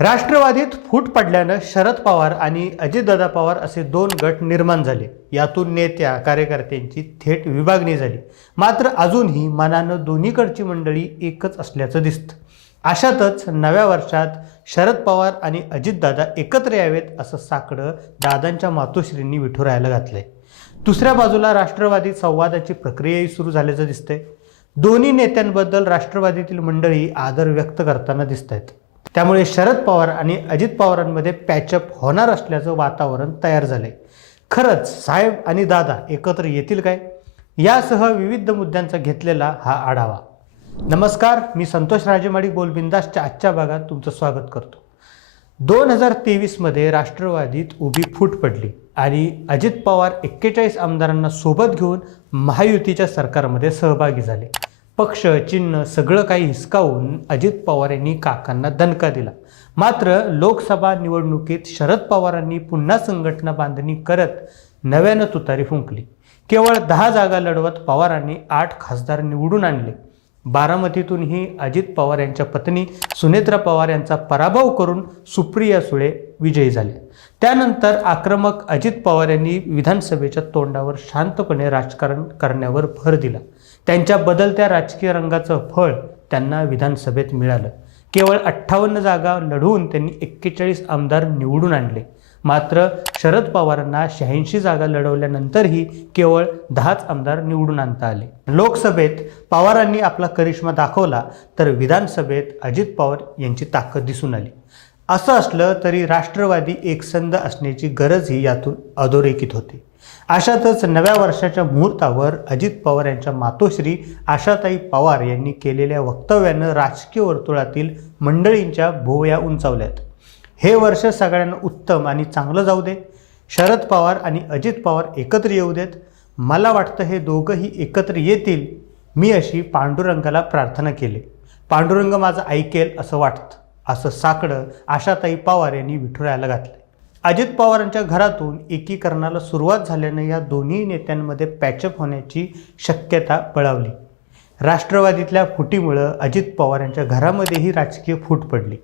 राष्ट्रवादीत फूट पडल्यानं शरद पवार आणि अजितदादा पवार असे दोन गट निर्माण झाले. यातून नेत्या कार्यकर्त्यांची थेट विभागणी झाली. मात्र अजूनही मनानं दोन्हीकडची मंडळी एकच असल्याचं दिसतं. अशातच नव्या वर्षात शरद पवार आणि अजितदादा एकत्र यावेत असं साकडं दादांच्या मातोश्रींनी विठुरायला घातलंय. दुसऱ्या बाजूला राष्ट्रवादी संवादाची प्रक्रियाही सुरू झाल्याचं दिसतंय. दोन्ही नेत्यांबद्दल राष्ट्रवादीतील मंडळी आदर व्यक्त करताना दिसत आहेत त्यामुळे शरद पवार आणि अजित पवारांमध्ये पॅचअप होणार असल्याचं वातावरण तयार झालंय. खरंच साहेब आणि दादा एकत्र येतील काय? यासह विविध मुद्द्यांचा घेतलेला हा आढावा. नमस्कार मी संतोष राजेमाडी बोलबिंदासच्या आजच्या भागात तुमचं स्वागत करतो. दोन हजार तेवीसमध्ये राष्ट्रवादीत उभी फूट पडली आणि अजित पवार एक्केचाळीस आमदारांना सोबत घेऊन महायुतीच्या सरकारमध्ये सहभागी झाले. पक्ष चिन्ह सगळं काही हिसकावून अजित पवार यांनी काकांना दणका दिला. मात्र लोकसभा निवडणुकीत शरद पवारांनी पुन्हा संघटना बांधणी करत नव्यानं तुतारी फुंकली. केवळ दहा जागा लढवत पवारांनी आठ खासदार निवडून आणले. बारामतीतूनही अजित पवार यांच्या पत्नी सुनेत्रा पवार यांचा पराभव करून सुप्रिया सुळे विजयी झाले. त्यानंतर आक्रमक अजित पवार यांनी विधानसभेच्या तोंडावर शांतपणे राजकारण करण्यावर भर दिला. त्यांच्या बदलत्या राजकीय रंगाचं फळ त्यांना विधानसभेत मिळालं. केवळ अठ्ठावन्न जागा लढवून त्यांनी एक्केचाळीस आमदार निवडून आणले. मात्र शरद पवारांना शहाऐंशी जागा लढवल्यानंतरही केवळ दहाच आमदार निवडून आणता आले. लोकसभेत पवारांनी आपला करिश्मा दाखवला तर विधानसभेत अजित पवार यांची ताकद दिसून आली. असं असलं तरी राष्ट्रवादी एकसंध असण्याची गरजही यातून अधोरेखित होते. अशातच नव्या वर्षाच्या मुहूर्तावर अजित पवार यांच्या मातोश्री आशाताई पवार यांनी केलेल्या वक्तव्यानं राजकीय वर्तुळातील मंडळींच्या भोवया उंचावल्यात. हे वर्ष सगळ्यांना उत्तम आणि चांगलं जाऊ दे. शरद पवार आणि अजित पवार एकत्र येऊ देत. मला वाटतं हे दोघंही एकत्र येतील. मी अशी पांडुरंगाला प्रार्थना केली. पांडुरंग माझं ऐकेल असं वाटतं. असं साकडं आशाताई पवार यांनी विठुरायला घातलं. अजित पवारांच्या घरातून एकीकरणाला सुरुवात झाल्यानं या दोन्ही नेत्यांमध्ये पॅचअप होण्याची शक्यता बळावली. राष्ट्रवादीतल्या फुटीमुळं अजित पवार यांच्या घरामध्येही राजकीय फूट पडली.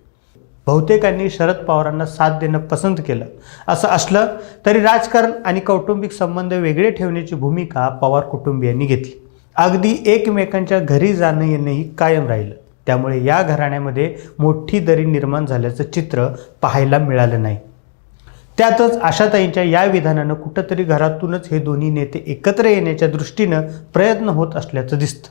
बहुतेकांनी शरद पवारांना साथ देणं पसंत केलं. असं असलं तरी राजकारण आणि कौटुंबिक संबंध वेगळे ठेवण्याची भूमिका पवार कुटुंबियांनी घेतली. अगदी एकमेकांच्या घरी जाणं येणंही कायम राहिलं. त्यामुळे या घराण्यामध्ये मोठी दरी निर्माण झाल्याचं चित्र पाहायला मिळालं नाही. त्यातच आशाताईंच्या या विधानानं कुठंतरी घरातूनच हे दोन्ही नेते एकत्र येण्याच्या दृष्टीनं प्रयत्न होत असल्याचं दिसतं.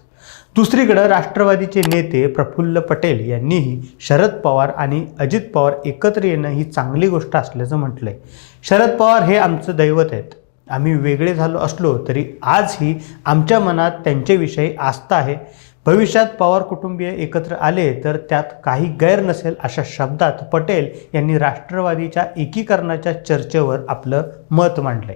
दुसरीकडं राष्ट्रवादीचे नेते प्रफुल्ल पटेल यांनीही शरद पवार आणि अजित पवार एकत्र येणं ही चांगली गोष्ट असल्याचं म्हटलं आहे शरद पवार हे आमचं दैवत आहेत. आम्ही वेगळे झालो असलो तरी आजही आमच्या मनात त्यांच्याविषयी आस्था आहे. भविष्यात पवार कुटुंबीय एकत्र आले तर त्यात काही गैर नसेल अशा शब्दात पटेल यांनी राष्ट्रवादीच्या एकीकरणाच्या चर्चेवर आपलं मत मांडलंय.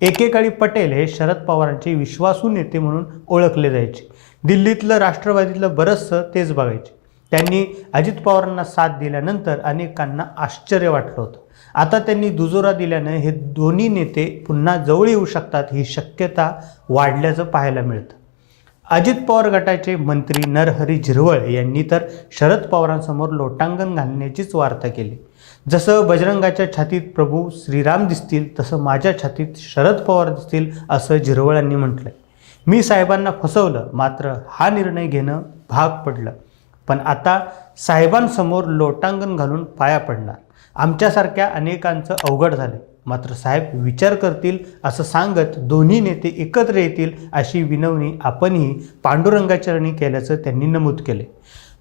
एकेकाळी पटेल हे शरद पवारांचे विश्वासू नेते म्हणून ओळखले जायचे. दिल्लीतलं राष्ट्रवादीतलं बरंचसं तेच बघायचे. त्यांनी अजित पवारांना साथ दिल्यानंतर अनेकांना आश्चर्य वाटलं होतं. आता त्यांनी दुजोरा दिल्यानं हे दोन्ही नेते पुन्हा जवळ येऊ शकतात ही शक्यता वाढल्याचं पाहायला मिळतं. अजित पवार गटाचे मंत्री नरहरी झिरवळ यांनी तर शरद पवारांसमोर लोटांगण घालण्याचीच वार्ता केली. जसं बजरंगाच्या छातीत प्रभू श्रीराम दिसतील तसं माझ्या छातीत शरद पवार दिसतील असं झिरवळांनी म्हटलंय. मी साहेबांना फसवलं मात्र हा निर्णय घेणं भाग पडलं. पण आता साहेबांसमोर लोटांगण घालून पाया पडणार. आमच्यासारख्या अनेकांचं अवघड झालं मात्र साहेब विचार करतील असं सांगत दोन्ही नेते एकत्र येतील अशी विनवणी आपणही पांडुरंगाचरणी केल्याचं त्यांनी नमूद केले.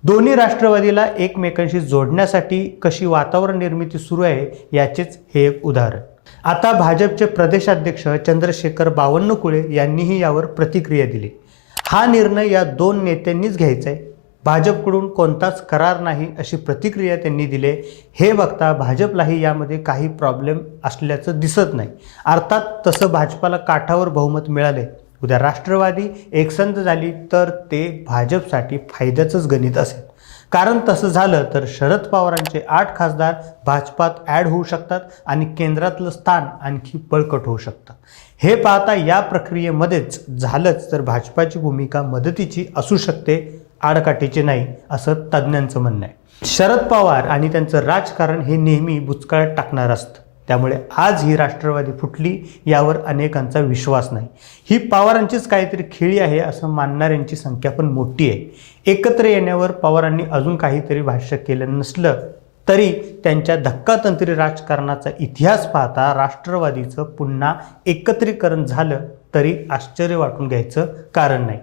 दोन्ही राष्ट्रवादीला एकमेकांशी जोडण्यासाठी कशी वातावरण निर्मिती सुरू आहे याचेच हे एक उदाहरण. आता भाजपचे प्रदेशाध्यक्ष चंद्रशेखर बावनकुळे यांनीही यावर प्रतिक्रिया दिली. हा निर्णय या दोन नेत्यांनीच घ्यायचा आहे भाजपकडून कोणताच करार नाही अशी प्रतिक्रिया त्यांनी दिली. हे बघता भाजपलाही यामध्ये काही प्रॉब्लेम असल्याचं दिसत नाही. अर्थात तसं भाजपाला काठावर बहुमत मिळाले. उद्या राष्ट्रवादी एकसंध झाली तर ते भाजपसाठी फायद्याचंच गणित असेल. कारण तसं झालं तर शरद पवारांचे आठ खासदार भाजपात ॲड होऊ शकतात आणि केंद्रातलं स्थान आणखी बळकट होऊ शकतं. हे पाहता या प्रक्रियेमध्येच झालंच तर भाजपाची भूमिका मदतीची असू शकते आडकाठीचे नाही असं तज्ज्ञांचं म्हणणं आहे. शरद पवार आणि त्यांचं राजकारण हे नेहमी बुचकाळात टाकणार असतं. त्यामुळे आज ही राष्ट्रवादी फुटली यावर अनेकांचा विश्वास नाही. ही पवारांचीच काहीतरी खेळी आहे असं मानणाऱ्यांची संख्या पण मोठी आहे. एकत्र येण्यावर पवारांनी अजून काहीतरी भाष्य केलं नसलं तरी त्यांच्या धक्कातंत्री राजकारणाचा इतिहास पाहता राष्ट्रवादीचं पुन्हा एकत्रीकरण झालं तरी आश्चर्य वाटून घ्यायचं कारण नाही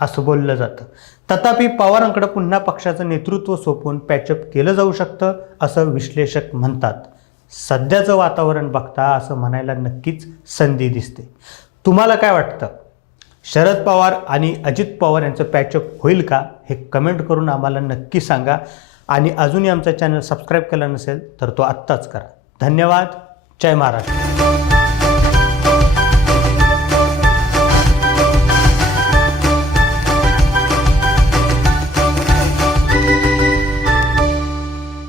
असं बोललं जातं. तथापि पवारांकडे पुन्हा पक्षाचं नेतृत्व सोपवून पॅचअप केलं जाऊ शकतं असं विश्लेषक म्हणतात. सध्याचं वातावरण बघता असं म्हणायला नक्कीच संधी दिसते. तुम्हाला काय वाटतं? शरद पवार आणि अजित पवार यांचं पॅचअप होईल का? हे कमेंट करून आम्हाला नक्की सांगा. आणि अजूनही आमचा चॅनल सबस्क्राईब केला नसेल तर तो आत्ताच करा. धन्यवाद. जय महाराष्ट्र.